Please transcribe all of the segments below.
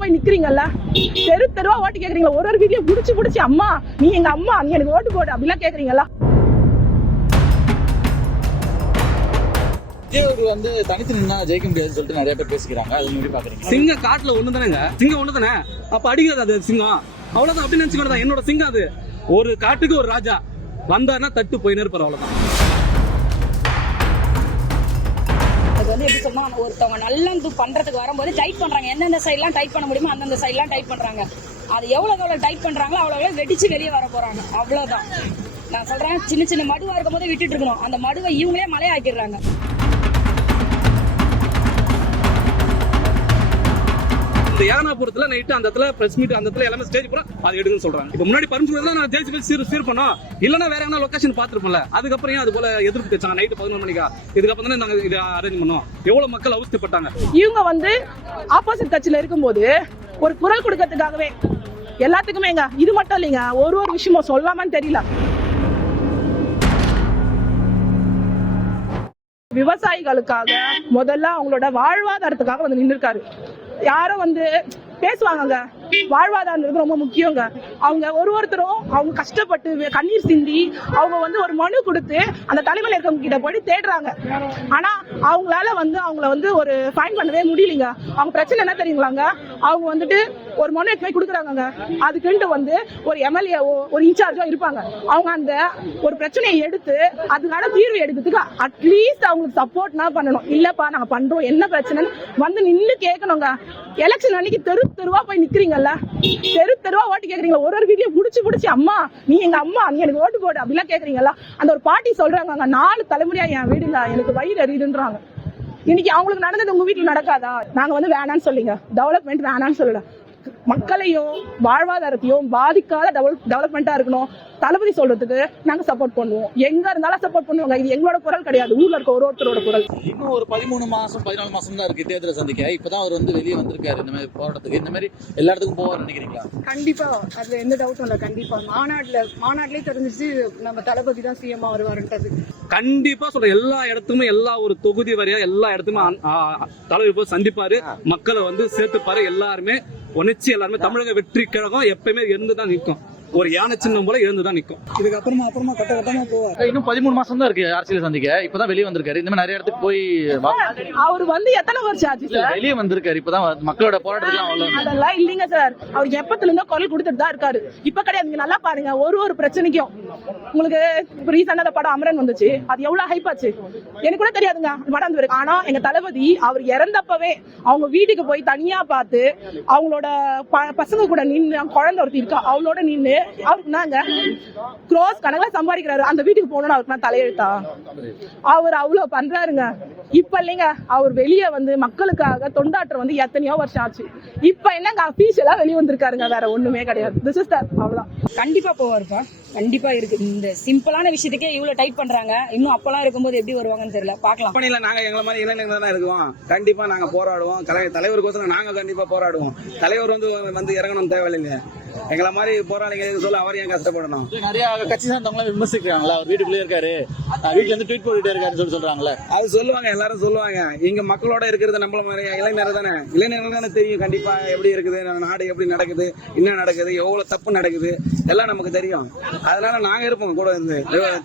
போய் நிக்கிறீங்கல்ல? தெரு தெருவா ஓட்டு கேக்குறீங்களா? ஒரு ஒரு வீடியோ புடிச்சு புடிச்சு அம்மா நீ எங்க அம்மா நீ எனக்கு ஓட்டு போடு அப்படிலாம் கேக்குறீங்களா? விஜய் அவர் வந்து தனித்து நின்னா ஜெயிக்க முடியாதுன்னு சொல்லிட்டு நிறைய பேர் பேசிக்கிறாங்க. அது எப்படி பாக்குறீங்க சிங்க காட்டுல ஒண்ணு தானேங்க சிங்கம் ஒண்ணு தானே அப்ப அடிக்கிறது அது சிங்கம். அவ்வளவுதான் அப்படி நினைச்சுக்கணும் என்னோட சிங்கம் அது. ஒரு காட்டுக்கு ஒரு ராஜா. வந்தாருன்னா தட்டு போயின்னு இருப்பார் அவ்வளவுதான். வந்து எப்படி சொன்னா ஒருத்தவங்க நல்லது பண்ணுறதுக்கு வரும்போது டைட் பண்றாங்க. எந்தெந்த சைட்லாம் டைட் பண்ண முடியுமோ அந்தந்த சைட்லாம் டைட் பண்றாங்க. அது எவ்வளவு எவ்வளவு டைட் பண்றாங்களோ அவ்வளவு எவ்வளோ வெடிச்சு வெளியே வர போறாங்க. அவ்வளவுதான். நான் சொல்றேன் சின்ன சின்ன மடுவா இருக்கும் போது விட்டுட்டு இருக்கணும். அந்த மடுவை இவங்களே மலையாக்கிடுறாங்க. இந்த ஏனாபுரத்துல நைட்டு அந்த இடத்துல பிரஸ் மீட் அந்த இடத்துல எல்லாமே ஸ்டேஜ் பூரா அது எடுங்கன்னு சொல்றாங்க. இப்போ முன்னாடி பர்மிஷன் நான் ஜெயிச்சு சீர் சீர் பண்ணோம். இல்லைன்னா வேற என்ன லொகேஷன் பாத்துருப்போம்ல அதுக்கப்புறம் ஏன் அது போல எதிர்ப்பு தெரிச்சாங்க நைட்டு பதினொரு மணிக்கா? இதுக்கப்புறம் தானே நாங்கள் இதை அரேஞ்ச் பண்ணோம். எவ்வளவு மக்கள் அவசியப்பட்டாங்க இவங்க வந்து ஆப்போசிட் கட்சியில இருக்கும்போது ஒரு குரல் கொடுக்கறதுக்காகவே எல்லாத்துக்குமே இது மட்டும் இல்லைங்க ஒரு ஒரு விஷயமும் சொல்லாமான்னு தெரியல. விவசாயிகளுக்காக முதல்ல அவங்களோட வாழ்வாதாரத்துக்காக வந்து நின்றுருக்காரு யாரும் வந்து பேசுவாங்கங்க. வாழ்வாதாரங்கிறது ரொம்ப முக்கியங்க. அவங்க ஒரு ஒருத்தரும் அவங்க கஷ்டப்பட்டு கண்ணீர் சிந்தி அவங்க வந்து ஒரு மனு கொடுத்து அந்த தலைமையில் இருக்கவங்க கிட்ட போய் தேடுறாங்க. ஆனா அவங்களால வந்து அவங்கள வந்து ஒரு ஃபைன் பண்ணவே முடியலைங்க. அவங்க பிரச்சனை என்ன தெரியுங்களாங்க? அவங்க வந்துட்டு ஒரு மனு எடுத்து போய் கொடுக்குறாங்கங்க அதுக்குன்ட்டு வந்து ஒரு எம்எல்ஏவோ ஒரு இன்சார்ஜோ இருப்பாங்க. அவங்க அந்த ஒரு பிரச்சனையை எடுத்து அதுக்கான தீர்வு எடுக்கிறதுக்கு அட்லீஸ்ட் அவங்களுக்கு சப்போர்ட்னா பண்ணணும். இல்லப்பா நாங்க பண்றோம். என்ன பிரச்சனைன்னு வந்து நின்று கேட்கணுங்க. எலெக்ஷன் அன்னைக்கு தெரு தெருவா போய் நிக்கிறீங்கல்ல? தெரு தெருவா ஓட்டு கேக்குறீங்களா? ஒரு ஒரு வீடியோ புடிச்சு புடிச்சு அம்மா நீ எங்க அம்மா நீ எனக்கு ஓட்டு போடு அப்படிலாம் கேக்குறீங்களா அந்த ஒரு பாட்டி சொல்றாங்க அங்க நாலு தலைமுறையா என் வீடுங்க எனக்கு வயிறு அறியுதுன்றாங்க இன்னைக்கு அவங்களுக்கு நடந்தது உங்க வீட்டுல நடக்காதா? நாங்க வந்து வேணாம்னு சொல்லிங்க. டெவலப்மெண்ட் வேணாம்னு சொல்லல. மக்களையும் வாழ்வாதாரத்தையும் பாதிக்காத டெவலப்மெண்டா இருக்கணும். தளபதி சொல்றதுக்கு நாங்க சப்போர்ட் பண்ணுவோம். எங்க இருந்தாலும் சப்போர்ட் பண்ணுவோங்க. இது எங்களோட குரல் கிடையாது. ஊர்ல இருக்க ஒரு ஒருத்தரோட குரல். இன்னும் ஒரு பதிமூணு மாசம் பதினாலு மாசம் தான் இருக்கு தேர்தலை சந்திக்க. இப்பதான் அவர் வந்து வெளியே வந்திருக்காரு. இந்த மாதிரி போராட்டத்துக்கு. இந்த மாதிரி எல்லா இடத்துக்கும் போவார் நினைக்கிறீங்களா? கண்டிப்பா. அதுல எந்த டவுட்டும் இல்ல. கண்டிப்பா. மாநாட்டுல மாநாட்டிலே தெரிஞ்சிச்சு நம்ம தளபதி தான் சிஎம் வருவாருன்றது. கண்டிப்பா சொல்றேன். எல்லா இடத்துக்குமே எல்லா ஒரு தொகுதி வரையா எல்லா ஆ, தலைவர் போய் சந்திப்பாரு. மக்களை வந்து சேர்த்துப்பாரு. எல்லாருமே உணர்ச்சி எல்லாருமே தமிழக வெற்றி கழகம் எப்பயுமே இருந்துதான் நிற்கும். ஒரு யானை சின்னம் போல இருந்துதான் நிற்கும் இதுக்கப்புறமா அப்புறமா கட்ட கட்டமா போவார். இன்னும் பதிமூணு மாசம் தான் இருக்கு அரசியல் சந்திக்க. இப்பதான் வெளியே வந்திருக்காரு. இந்த மாதிரி நிறைய இடத்துக்கு போய் அவர் வந்து எத்தனை வருஷம் ஆச்சு வெளியே வந்திருக்காரு. இப்பதான் மக்களோட போராட்டத்துக்கு அதெல்லாம் இல்லைங்க சார். அவர் எப்பத்துல இருந்தோ குரல் கொடுத்துட்டு தான் இருக்காரு. இப்ப கிடையாது. நீங்க நல்லா பாருங்க. ஒரு ஒரு பிரச்சனைக்கும். உங்களுக்கு இப்ப ரீசெண்டா படம் அமரன் வந்துச்சு. அது எவ்வளவு ஹைப் ஆச்சு? எனக்கு கூட தெரியாதுங்க. படம் வந்து ஆனா எங்க தளபதி அவர் இறந்தப்பவே அவங்க வீட்டுக்கு போய் தனியா பார்த்து அவங்களோட ப- பசங்க கூட நின்னு அவங்க குழந்தை ஒருத்தி இருக்கா அவளோட நின்னு அவருக்கு நாங்க க்ரோஸ் கணக்குல சம்பாதிக்கிறாரு. அந்த வீட்டுக்கு போகணும்னு அவருக்கு நான் தலையெழுத்தா? அவர் அவ்வளவு பண்றாருங்க. இப்ப இல்லைங்க. அவர் வெளியே வந்து மக்களுக்காக தொண்டாற்றம் வந்து எத்தனையோ வருஷம் ஆச்சு. இப்ப என்னங்க? அபிஷியலா வெளியே வந்திருக்காருங்க. வேற ஒண்ணுமே கிடையாது. திஸ் இஸ் அவ்வளவுதான். கண்டிப்பா போவாருப்பா. கண்டிப்பா இருக்கு. இந்த சிம்பிளான விஷயத்துக்கே இவ்வளவு டைட் பண்றாங்க. இன்னும் அப்பெல்லாம் இருக்கும்போது எப்படி வருவாங்கன்னு தெரியல. பார்க்கலாம். கம்பெனில நாங்க எங்களை மாதிரி இளைஞர்கள் தான் இருக்கோம் கண்டிப்பா நாங்க போராடுவோம். தலைவருக்கோசரம் நாங்க கண்டிப்பா போராடுவோம். தலைவர் வந்து வந்து இறங்கணும் தேவையில்லைங்க. எங்களை மாதிரி போராளிங்க எதுக்கு சொல்ல அவர் ஏன் கஷ்டப்படணும்? நிறைய கட்சி சார்ந்தவங்க விமர்சிக்கிறாங்களா? அவர் வீட்டுக்குள்ளே இருக்காரு. வீட்டுல இருந்து ட்வீட் போட்டுட்டே இருக்காருன்னு சொல்லி சொல்றாங்களே அது சொல்லுவாங்க எல்லாரும் சொல்லுவாங்க. இங்க மக்களோட இருக்கிறது நம்மள மாதிரி இளைஞர் தானே. இளைஞர்கள் தானே தெரியும் கண்டிப்பா எப்படி இருக்குது நாடு எப்படி நடக்குது என்ன நடக்குது எவ்வளவு தப்பு நடக்குது எல்லாம் நமக்கு தெரியும். அதனால நாங்க இருப்போம் கூட இருந்து.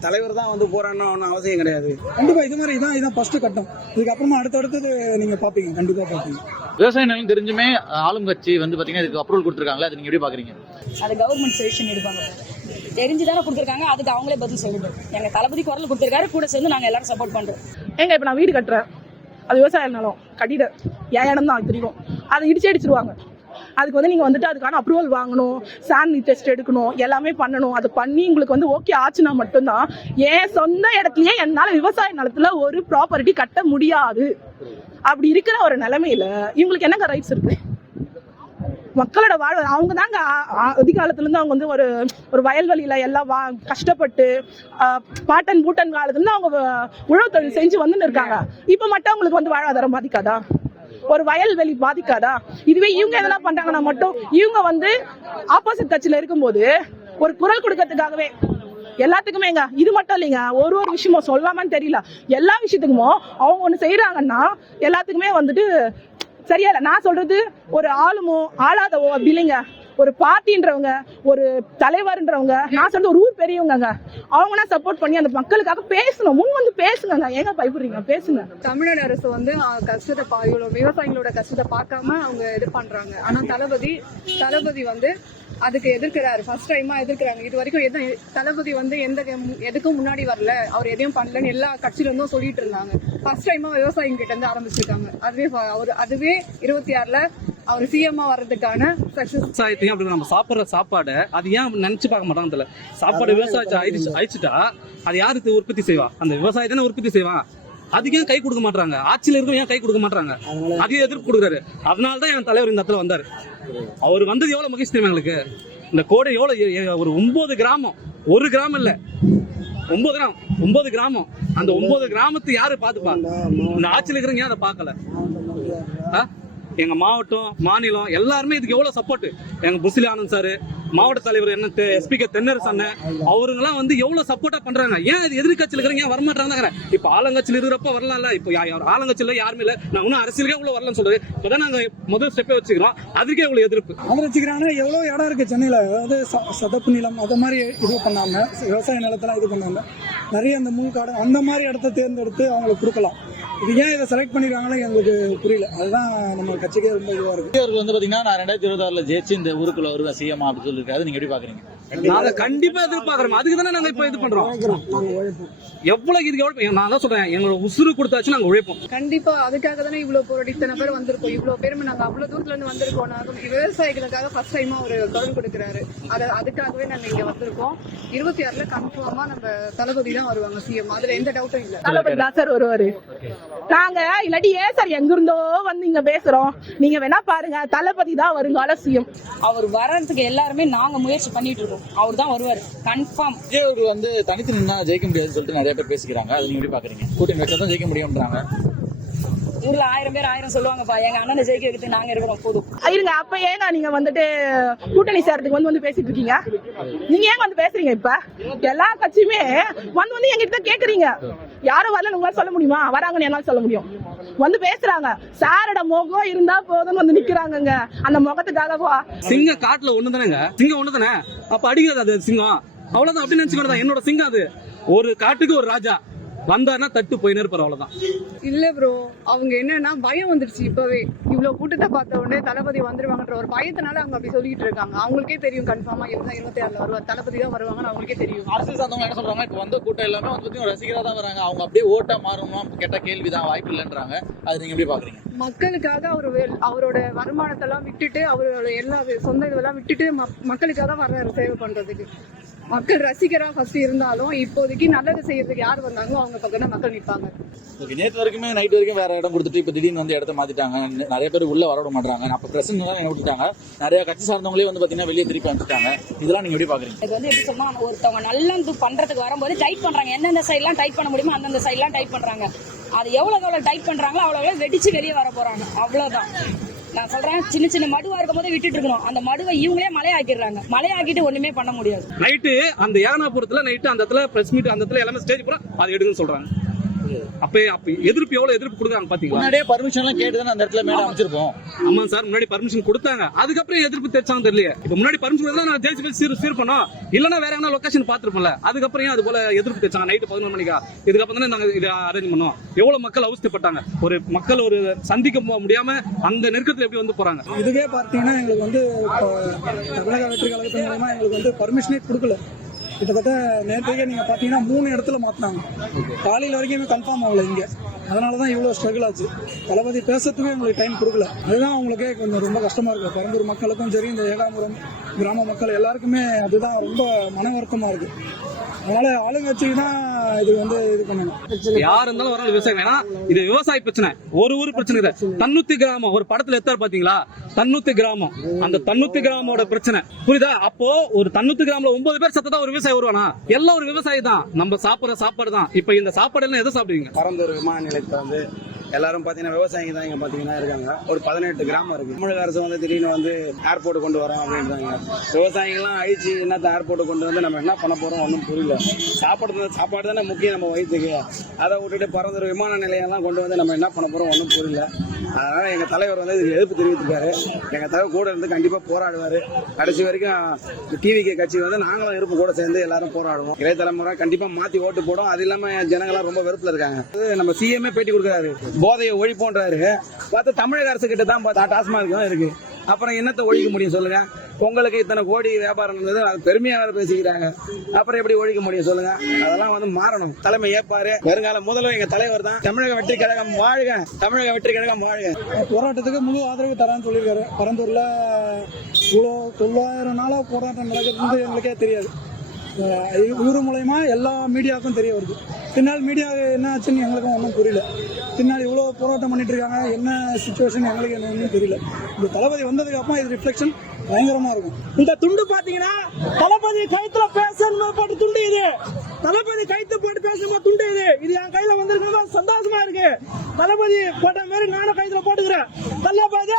தலைவர் தான் வந்து போராடணும் ஒன்றும் அவசியம் கிடையாது. கண்டிப்பா இது மாதிரி இதான் இதான் ஃபர்ஸ்ட் கட்டம். இதுக்கப்புறமா அடுத்தடுத்தது நீங்க பாப்பீங்க கண்டிப்பா பாப்பீங்க. விவசாய நிலம் தெரிஞ்சுமே ஆளும் கட்சி வந்து பாத்தீங்கன்னா இதுக்கு அப்ரூவல் கொடுத்துருக்காங்களா? அது நீங்க எப்படி பாக்குறீங்க? அது கவர்மெண்ட் செலெக்ஷன் எடுப்பாங்க. தெரிஞ்சுதானே கொடுத்துருக்காங்க அதுக்கு அவங்களே பதில் சொல்லணும். எங்க தளபதி குரல் கொடுத்துருக்காரு கூட சேர்ந்து நாங்கள் எல்லாரும் சப்போர்ட் பண்ணுறோம் ஏங்க இப்போ நான் வீடு கட்டுறேன். அது விவசாய நிலம் கட்டிட ஏன் இடம் தான் தெரியும். அதை இடிச்சு அடிச்சிருவாங்க. அதுக்கு வந்து நீங்கள் வந்துட்டு அதுக்கான அப்ரூவல் வாங்கணும் சாண்ட் டெஸ்ட் எடுக்கணும் எல்லாமே பண்ணணும். அது பண்ணி உங்களுக்கு வந்து ஓகே ஆச்சுன்னா மட்டும்தான் என் சொந்த இடத்துலயே என்னால் விவசாய நிலத்துல ஒரு ப்ராப்பர்ட்டி கட்ட முடியாது. அப்படி இருக்கிற ஒரு நிலைமையில இவங்களுக்கு என்னங்க ரைட்ஸ் இருக்கு? மக்களோட வாழ்வு அவங்க தாங்க அதிகாலத்துலேருந்து அவங்க வந்து ஒரு ஒரு வயல்வெளியில் எல்லாம் வா கஷ்டப்பட்டு பாட்டன் பூட்டன் காலத்துலேருந்து அவங்க உழவு தொழில் செஞ்சு வந்துன்னு இருக்காங்க. இப்போ மட்டும் அவங்களுக்கு வந்து வாழ்வாதாரம் பாதிக்காதா? ஒரு வயல்வெளி பாதிக்காதா? இதுவே இவங்க எதனா பண்றாங்கன்னா மட்டும் இவங்க வந்து ஆப்போசிட் கட்சியில இருக்கும்போது ஒரு குரல் கொடுக்கறதுக்காகவே எல்லாத்துக்குமேங்க இது மட்டும் இல்லைங்க ஒரு ஒரு விஷயமும் சொல்லாமான்னு தெரியல. எல்லா விஷயத்துக்குமோ அவங்க ஒன்று செய்கிறாங்கன்னா எல்லாத்துக்குமே வந்துட்டு சரியா இல்ல? நான் சொல்றது ஒரு ஆளுமோ ஆளாதவோ அப்படி இல்லைங்க. ஒரு பார்ட்டின்றவங்க ஒரு தலைவர்ன்றவங்க நான் சொல்றது ஒரு ஊர் பெரியவங்க அவங்களாம் சப்போர்ட் பண்ணி அந்த மக்களுக்காக பேசணும் முன் வந்து பேசுங்க ஏங்க பயப்படுறீங்க? பேசுங்க. தமிழக அரசு வந்து கஷ்டத்தை பா- இவ்வளவு விவசாயிகளோட கஷ்டத்தை பார்க்காம அவங்க இது பண்றாங்க. ஆனா தளபதி தளபதி வந்து அதுக்கு எதிர்க்கிறாரு. ஃபர்ஸ்ட் டைமா எதிர்க்கிறாங்க. இது வரைக்கும் எதுவும் தளபதி வந்து எந்த எதுக்கும் முன்னாடி வரல. அவர் எதையும் பண்ணலன்னு எல்லா கட்சியில இருந்தும் சொல்லிட்டு இருந்தாங்க. ஃபர்ஸ்ட் டைமா விவசாயிங்க கிட்ட இருந்து ஆரம்பிச்சிருக்காங்க. அதுவே அவர் அதுவே இருபத்தி ஆறுல அவர் சிஎம்மா வர்றதுக்கான சக்சஸ் விவசாயத்தையும் அப்படி நம்ம சாப்பிடுற சாப்பாடை அது ஏன் நினைச்சு பார்க்க மாட்டாங்க தெரியல. சாப்பாடு விவசாயத்தை அழிச்சு அழிச்சுட்டா அது யாருக்கு உற்பத்தி செய்வா? அந்த விவசாயி தானே உற்பத்தி செய்வான் அதுக்கு ஏன் கை கொடுக்க மாட்டாங்க ஆட்சியில இருக்கும் ஏன் கை கொடுக்க மாட்டாங்க அதையும் எதிர்ப்பு கொடுக்குறாரு. அதனால தான் என் தலைவர் இந்த இடத்துல வந்தாரு. அவர் வந்தது எவ்வளவு மகிழ்ச்சி தெரியுமா எங்களுக்கு? இந்த கோடை எவ்வளவு ஒரு ஒன்பது கிராமம். ஒரு கிராமம் இல்ல. ஒன்பது கிராமம். ஒன்பது கிராமம். அந்த ஒன்பது கிராமத்தை யாரு பாத்துப்பா இந்த ஆட்சியில் இருக்கிறவங்க ஏன் அதை பார்க்கல? எங்கள் எங்க மாவட்டம் மாநிலம் எல்லாருமே இதுக்கு எவ்வளவு சப்போர்ட் எங்க புசிலி ஆனந்த் சார் மாவட்ட தலைவர் என்ன எஸ்பி கே தென்னரசு அண்ணன் அவருங்கெல்லாம் வந்து எவ்வளவு சப்போர்ட்டா பண்றாங்க? ஏன் இது எதிர்கட்சியில் இருக்கிறவங்க ஏன் வரமாட்டாங்க இப்ப ஆளுங்கட்சியில் இருக்கிறப்ப வரலாம்ல. இப்போ யா- யாருமே இல்ல. நான் இன்னும் அரசியலுக்கே இவ்வளோ வரலன்னு சொல்றது. இப்பதான் நாங்க முதல் ஸ்டெப்பே வச்சுக்கிறோம். அதுக்கே இவ்வளவு எதிர்ப்பு. ஆதரிச்சுக்கிறாங்க. எவ்வளோ இடம் இருக்கு சென்னையில்? அதாவது சதப்பு நிலம் அதை மாதிரி இது பண்ணாமல் விவசாய நிலத்தெல்லாம் இது பண்ணாமல் நிறைய அந்த மூக்காடு அந்த மாதிரி இடத்த தேர்ந்தெடுத்து அவங்களுக்கு கொடுக்கலாம். இது ஏன் இதை செலக்ட் பண்ணிருக்காங்களோ எங்களுக்கு புரியல. அதுதான் நம்ம கட்சிக்கே ரொம்ப இதுவாக இருக்கு. அவர்கள் வந்து பாத்தீங்கன்னா நான் ரெண்டாயிரத்தி இருபத்தி ஆறுல ஜெயிச்சு இந்த ஊருக்குள்ள வருவேன் சிஎம் அப்படின்னு சொல்லியிருக்காரு. நீங்க எப்படி பாக்குறீங்க? நாங்க கண்டிப்பா எதிர்பார்க்கறோம். அதுக்கு தானே நாங்க இப்ப இது பண்றோம். எவ்வளவு இதுக்கு எவ்வளவு நான் தான் சொல்றேன். எங்களோட உசுறு கொடுத்தாச்சு நாங்க உழைப்போம். கண்டிப்பா. அதுக்காக தானே இவ்வளவு போராடி இத்தனை பேர் வந்திருக்கோம். இவ்வளவு பேர் நாங்க அவ்வளவு தூரத்துல இருந்து வந்திருக்கோம். நாங்க விவசாயிகளுக்காக ஃபர்ஸ்ட் டைமா ஒரு குரல் கொடுக்கிறாரு. அத அதுக்காகவே நாங்க இங்க வந்திருக்கோம். இருபத்தி ஆறுல கன்ஃபார்மா நம்ம தளபதி தான் வருவாங்க சிஎம் அதுல எந்த டவுட்டும் இல்ல. தளபதி தான் சார் வருவாரு. நாங்க இல்லாட்டி ஏன் சார் எங்க இருந்தோ வந்து இங்க பேசுறோம்? நீங்க வேணா பாருங்க தளபதி தான் வருங்கால சிஎம் அவர் வர்றதுக்கு எல்லாருமே நாங்க முயற்சி பண்ணிட்டு இருக்கோம். அவர் தான் வருவார். கன்ஃபார்ம் விஜய் வந்து தனித்து நின்னா ஜெயிக்க முடியாதுன்னு சொல்லிட்டு நிறைய பேர் பேசிக்கிறாங்க. அது நீங்க எப்படி பாக்குறீங்க. கூட்டணி வச்சா தான் ஜெயிக்க முடியும்ன்றாங்க. ஊர்ல ஆயிரம் பேர் ஆயிரம் சொல்லுவாங்கப்பா. எங்க அண்ணனை ஜெயிக்க வைக்கிறது நாங்க இருக்கிறோம் போதும். இருங்க அப்ப ஏங்க நீங்க வந்துட்டு கூட்டணி சேர்றதுக்கு வந்து வந்து பேசிட்டு இருக்கீங்க? நீங்க ஏன் வந்து பேசுறீங்க இப்ப? எல்லா கட்சியுமே வந்து வந்து எங்கிட்ட கேக்குறீங்க. யாரும் வரல உங்களால சொல்ல முடியுமா? வராங்கன்னு என்னால சொல்ல முடியும். வந்து பேசுறாங்க. சாரோட முகம் இருந்தா போதும்னு வந்து நிக்கிறாங்கங்க. அந்த முகத்துக்காகவா? சிங்கம் காட்டுல ஒண்ணு தானேங்க சிங்கம் ஒண்ணு தானே அப்ப அடிக்கிறது அது சிங்கம். அவ்வளவுதான் அப்படி நினைச்சுக்கணும் என்னோட சிங்கம் அது. ஒரு காட்டுக்கு ஒரு ராஜா. வந்தாருன்னா தட்டு போய் இருப்பார் அவ்வளவுதான். இல்ல ப்ரோ அவங்க என்னன்னா பயம் வந்துருச்சு இப்பவே. இவ்வளவு கூட்டத்தை பார்த்த உடனே தளபதி வந்துருவாங்கன்ற ஒரு பயத்தினால அவங்க அப்படி சொல்லிட்டு இருக்காங்க. அவங்களுக்கே தெரியும் கன்ஃபார்மா இருந்தா இருபத்தி ஆறுல வருவார் தளபதி தான் வருவாங்கன்னு அவங்களுக்கே தெரியும். அரசியல் சார்ந்தவங்க என்ன சொல்றாங்க இப்ப வந்த கூட்டம் எல்லாமே வந்து பாத்தீங்கன்னா ரசிகரா தான் வராங்க. அவங்க அப்படியே ஓட்டா மாறணும் கேட்ட கேள்விதான் வாய்ப்பு இல்லைன்றாங்க. அது நீங்க எப்படி பாக்குறீங்க? மக்களுக்காக அவர் அவரோட வருமானத்தை எல்லாம் விட்டுட்டு அவரோட எல்லா சொந்த இதெல்லாம் விட்டுட்டு மக்களுக்காக தான் வர்றாரு சேவை பண்றதுக்கு. மக்கள் ரசிகரா ஃபர்ஸ்ட் இருந்தாலும் இப்போதைக்கு நல்லது செய்யறதுக்கு யார் வந்தாங்களோ அவங்க பக்கம் தான் மக்கள் நிற்பாங்க ஓகே நேற்று வரைக்குமே நைட் வரைக்கும் வேற இடம் கொடுத்துட்டு இப்ப திடீர்னு வந்து இடத்த மாத்திட்டாங்க. நிறைய பேர் உள்ள வர விட மாட்டாங்க அப்ப பிரசன்ட் எல்லாம் விட்டுட்டாங்க? நிறைய கட்சி சார்ந்தவங்களே வந்து பாத்தீங்கன்னா வெளியே திருப்பி அனுப்பிச்சிட்டாங்க இதெல்லாம் நீங்க எப்படி பாக்குறீங்க? இது வந்து எப்படி சொன்னா ஒருத்தவங்க நல்லது பண்றதுக்கு வரும்போது டைட் பண்றாங்க. எந்தெந்த சைட்லாம் டைட் பண்ண முடியுமோ அந்தந்த சைட்லாம் டைட் பண்றாங்க. அது எவ்வளவு எவ்வளவு டைட் பண்றாங்களோ அவ்வளவு வெடிச்சு வெளியே வர போறாங்க. அவ்வளவுதான். நான் சொல்றேன் சின்ன சின்ன மடுவா இருக்கும் போது விட்டுட்டு இருக்கணும். அந்த மடுவை இவங்களே மலையாக்கிடுறாங்க. மலையாக்கிட்டு ஒண்ணுமே பண்ண முடியாது. நைட்டு அந்த ஏனாபுரத்துல நைட்டு அந்த இடத்துல பிரஸ் மீட் அந்த இடத்துல எல்லாமே ஸ்டேஜ் பூரா அதை எடுங்கன்னு சொல்றாங்க. அப்ப அப்ப எதிர்ப்பு எவ்வளவு எதிர்ப்பு கொடுக்குறாங்க பாத்தீங்களா? முன்னாடியே பர்மிஷன் எல்லாம் கேட்டு தானே அந்த இடத்துல மேடம் அமைச்சிருப்போம். ஆமா சார் முன்னாடி பர்மிஷன் கொடுத்தாங்க. அதுக்கப்புறம் எதிர்ப்பு தெரிச்சாங்க தெரியல இப்ப முன்னாடி பர்மிஷன் கொடுத்தா நான் ஜெயிச்சு சீர் சீர் பண்ணோம். இல்லனா வேற எங்கன்னா லொகேஷன் பாத்துருப்போம்ல அதுக்கப்புறம் அது போல எதிர்ப்பு தெரிச்சாங்க? நைட்டு பதினொரு மணிக்கா? இதுக்கப்புறம் தானே நாங்க இதை அரேஞ்ச் பண்ணோம். எவ்வளவு மக்கள் அவஸ்தைப்பட்டாங்க. ஒரு மக்கள் ஒரு சந்திக்க முடியாம அந்த நெருக்கத்துல எப்படி வந்து போறாங்க? இதுவே பார்த்தீங்கன்னா எங்களுக்கு வந்து இப்போ தமிழக வெற்றி கழகத்தின் மூலமா எங்களுக்கு வந்து பர்மிஷனே கொடுக்கல. கிட்டத்தட்ட நேற்றைக்கே நீங்கள் பார்த்தீங்கன்னா மூணு இடத்துல மாற்றினாங்க காலையில் வரைக்கும் கன்ஃபார்ம் ஆகல இங்கே. அதனால தான் இவ்வளோ ஸ்ட்ரகிள் ஆச்சு. தளபதி பேசுறதுக்கு எங்களுக்கு டைம் கொடுக்கல. அதுதான் அவங்களுக்கே கொஞ்சம் ரொம்ப கஷ்டமாக இருக்குது பெரம்பூர் மக்களுக்கும் சரி இந்த ஏகாபுரம் கிராம மக்கள் எல்லாருக்குமே அதுதான் ரொம்ப மன வருத்தமாக இருக்குது அதனால் ஆளுங்கட்சிக்கு தான் இது வந்து இது பண்ணணும். யார் இருந்தாலும் வர விவசாயம். வேணா இது விவசாய பிரச்சனை. ஒரு ஊர் பிரச்சனை இல்லை. தன்னுத்தி கிராமம். ஒரு படத்துல எத்தார் பாத்தீங்களா? தன்னுத்தி கிராமம். அந்த தன்னுத்தி கிராமோட பிரச்சனை. புரியுதா? அப்போ ஒரு தன்னுத்தி கிராமல ஒன்பது பேர் சத்ததா ஒரு விவசாயி வருவானா? எல்லாம் ஒரு விவசாயி தான். நம்ம சாப்பிடுற சாப்பாடு தான் இப்ப இந்த சாப்பாடு எல்லாம் எதை சாப்பிடுவீங்க? பரந்தூர் விமான நிலையத்தை வந்து எல்லாரும் பாத்தீங்கன்னா விவசாயிங்க தான் இங்கே பாத்தீங்கன்னா இருக்காங்க. ஒரு பதினெட்டு கிராமம் இருக்கு. தமிழக அரசு வந்து திடீர்னு வந்து ஏர்போர்ட் கொண்டு வரோம் அப்படின்றாங்க. விவசாயிகள்லாம் அழிச்சு என்னத்த ஏர்போர்ட் கொண்டு வந்து நம்ம என்ன பண்ண போறோம் ஒன்றும் புரியல. சாப்பாடு சாப்பாடு தானே முக்கியம் நம்ம வயிற்றுக்கு அதை விட்டுட்டு பறந்துரு விமான நிலையம்லாம் கொண்டு வந்து நம்ம என்ன பண்ண போறோம் ஒன்றும் புரியல. அதனால எங்க தலைவர் வந்து இதுக்கு எதிர்ப்பு தெரிவித்திருக்காரு. எங்க தலைவர் கூட இருந்து கண்டிப்பா போராடுவாரு. கடைசி வரைக்கும் டிவிகே கட்சி வந்து நாங்களும் இருப்பு கூட சேர்ந்து எல்லாரும் போராடுவோம். இளைய தலைமுறை கண்டிப்பா மாத்தி ஓட்டு போடும். அது இல்லாம ஜனங்களாம் ரொம்ப வெறுப்புல இருக்காங்க. அது நம்ம சிஎம்ஏ பேட்டி கொடுக்குறாரு. போதையை ஒழிப்போன்றாரு பார்த்தா தமிழக அரசு கிட்ட தான் பார்த்தா டாஸ்மாக் தான் இருக்கு. அப்புறம் என்னத்தை ஒழிக்க முடியும் சொல்லுங்க? பொங்கலுக்கு இத்தனை கோடி வியாபாரம் பெருமையாக வேற பேசிக்கிறாங்க. அப்புறம் எப்படி ஒழிக்க முடியும் சொல்லுங்க? அதெல்லாம் வந்து மாறணும். தலைமை ஏற்பாரு வருங்கால முதல்வர் எங்க தலைவர் தான். தமிழக வெற்றி கழகம் வாழ்க. தமிழக வெற்றி கழகம் வாழ்க. போராட்டத்துக்கு முழு ஆதரவு தரான்னு சொல்லியிருக்காரு. பரந்தூர்ல இவ்வளோ தொள்ளாயிரம் நாளா போராட்டம் நடக்கிறது எங்களுக்கே தெரியாது. ஊர் மூலயமா எல்லா மீடியாவுக்கும் தெரிய வருது. பின்னால் மீடியா என்ன ஆச்சுன்னு எங்களுக்கும் ஒன்றும் புரியல. பின்னாடி இவ்வளோ போராட்டம் பண்ணிட்டு இருக்காங்க என்ன சுச்சுவேஷன் எங்களுக்கு என்ன தெரியல. இந்த தளபதி வந்ததுக்கு அப்புறம் இது ரிஃப்ளெக்ஷன் பயங்கரமா இருக்கும். இந்த துண்டு பாத்தீங்கன்னா தளபதி கைத்துல பேசணும் போட்டு துண்டு இது. தளபதி கைத்து போட்டு பேசணும் துண்டு இது. இது என் கையில வந்திருக்கா சந்தோஷமா இருக்கு. தளபதி போட்ட மாதிரி நானும் கைத்துல போட்டுக்கிறேன். தளபதி!